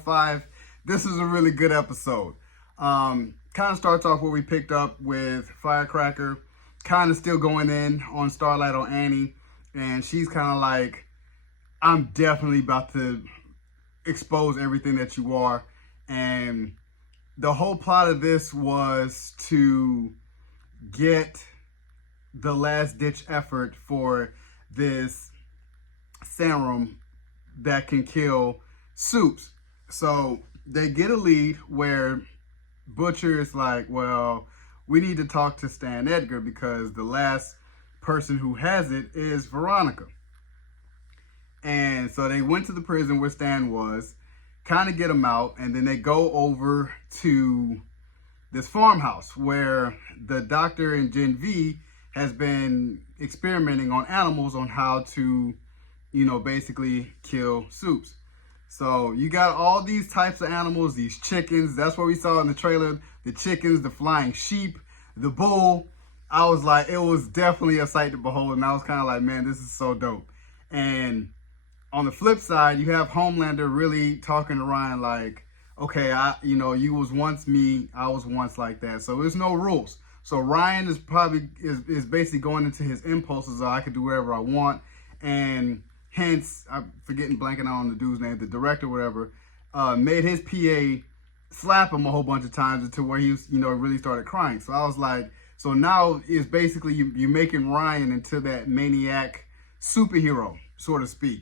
5. This is a really good episode. Kind of starts off where we picked up with Firecracker, kind of still going in on Starlight on Annie, and she's kind of like, I'm definitely about to expose everything that you are. And the whole plot of this was to get the last ditch effort for this serum that can kill Soups. So they get a lead where Butcher is like, well, we need to talk to Stan Edgar because the last person who has it is Veronica. And so they went to the prison where Stan was, kind of get him out, and then they go over to this farmhouse where the doctor in Gen V has been experimenting on animals on how to, basically kill Soups. So you got all these types of animals, these chickens. That's what we saw in the trailer. The chickens, the flying sheep, the bull. I was like, it was definitely a sight to behold. And I was kind of like, man, this is so dope. And on the flip side, you have Homelander really talking to Ryan like, okay, you was once me, I was once like that. So there's no rules. So Ryan is probably is basically going into his impulses. I could do whatever I want, and hence I'm blanking out on the dude's name, the director, whatever, made his PA slap him a whole bunch of times until where he was, really started crying. So I was like, so now it's basically you're making Ryan into that maniac superhero, so to speak.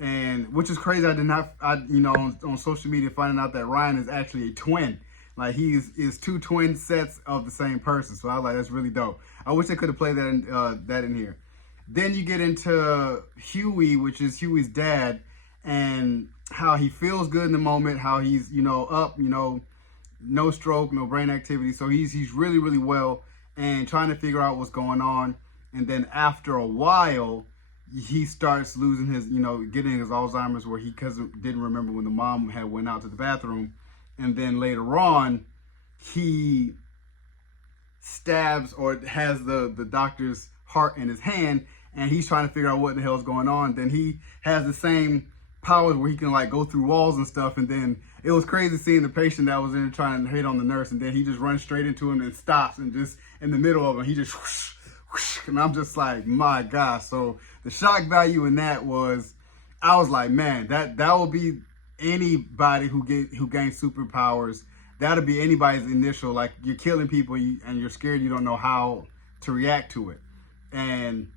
And which is crazy. On social media finding out that Ryan is actually a twin. Like is two twin sets of the same person. So I was like, that's really dope. I wish they could have played that in here. Then you get into Huey, which is Huey's dad, and how he feels good in the moment, how he's, up, no stroke, no brain activity. So he's really, really well and trying to figure out what's going on. And then after a while, he starts losing his, getting his Alzheimer's, where he didn't remember when the mom had went out to the bathroom. And then later on, he stabs or has the doctor's heart in his hand, and he's trying to figure out what the hell is going on. Then he has the same powers where he can like go through walls and stuff. And then it was crazy seeing the patient that was in trying to hit on the nurse, and then he just runs straight into him and stops, and just in the middle of him, he just whoosh, whoosh, and I'm just like, my gosh. So the shock value in that was, I was like, man, that will be anybody who gains superpowers. That'll be anybody's initial, like, you're killing people and you're scared, you don't know how to react to it. And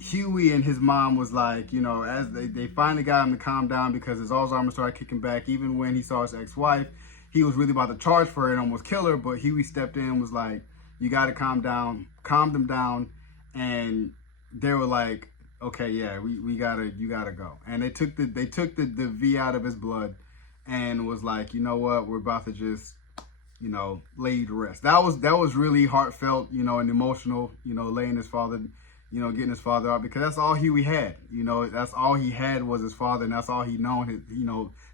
Huey and his mom was like, as they finally got him to calm down because his Alzheimer's started kicking back. Even when he saw his ex-wife, he was really about to charge for it and almost kill her, but Huey stepped in and was like, you got to calm them down. And they were like, okay, yeah, you gotta go. And they took the V out of his blood and was like, you know what, we're about to just, lay you to rest. That was really heartfelt, and emotional, laying his father, getting his father out, because that's all Huey had. That's all he had was his father, and that's all he known,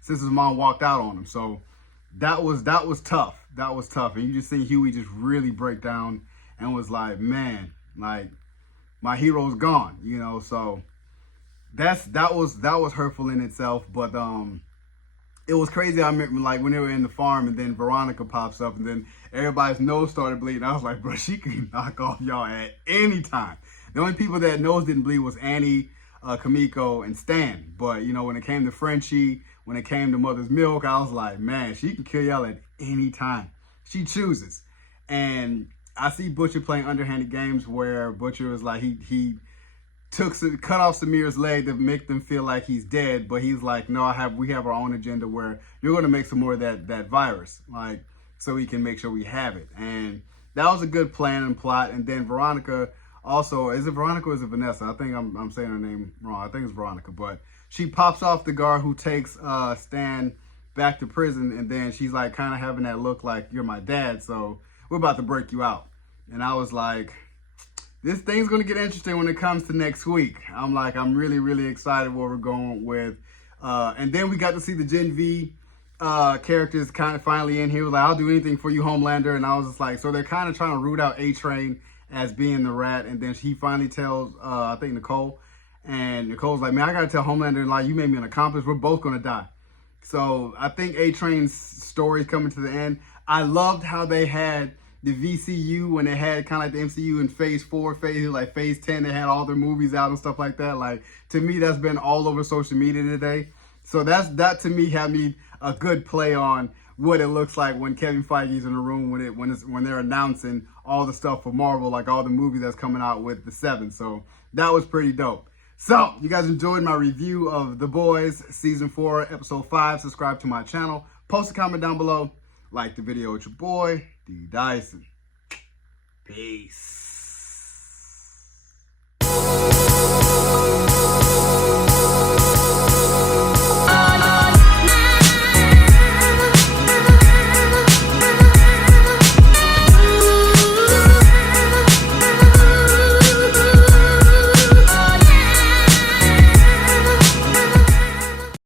since his mom walked out on him. So that was tough. That was tough. And you just see Huey just really break down and was like, man, like, my hero's gone, so that was hurtful in itself. But it was crazy. I remember like when they were in the farm, and then Veronica pops up, and then everybody's nose started bleeding. I was like, bro, she can knock off y'all at any time. The only people that nose didn't bleed was Annie, Kamiko, and Stan. But when it came to Frenchie, when it came to Mother's Milk, I was like, man, she can kill y'all at any time. She chooses. And I see Butcher playing underhanded games where Butcher is like, he cut off Samir's leg to make them feel like he's dead, but he's like, no, we have our own agenda where you're going to make some more of that virus, like, so we can make sure we have it. And that was a good plan and plot. And then Veronica also, is it Veronica or is it Vanessa? I think I'm saying her name wrong. I think it's Veronica, but she pops off the guard who takes Stan back to prison, and then she's like kind of having that look like, you're my dad, so we're about to break you out. And I was like, this thing's going to get interesting when it comes to next week. I'm like, I'm really, really excited where we're going with. And then we got to see the Gen V characters kind of finally in here. Like, I'll do anything for you, Homelander. And I was just like, so they're kind of trying to root out A-Train as being the rat. And then he finally tells, I think, Nicole. And Nicole's like, man, I got to tell Homelander, like, you made me an accomplice. We're both going to die. So I think A-Train's story is coming to the end. I loved how they had the VCU when they had kind of like the MCU in phase 4, phase 10, they had all their movies out and stuff like that. Like, to me, that's been all over social media today. So that to me had me a good play on what it looks like when Kevin Feige's in the room when they're announcing all the stuff for Marvel, like all the movies that's coming out with the 7. So that was pretty dope. So, you guys enjoyed my review of The Boys Season 4, Episode 5. Subscribe to my channel. Post a comment down below. Like the video with your boy, D. Dyson. Peace.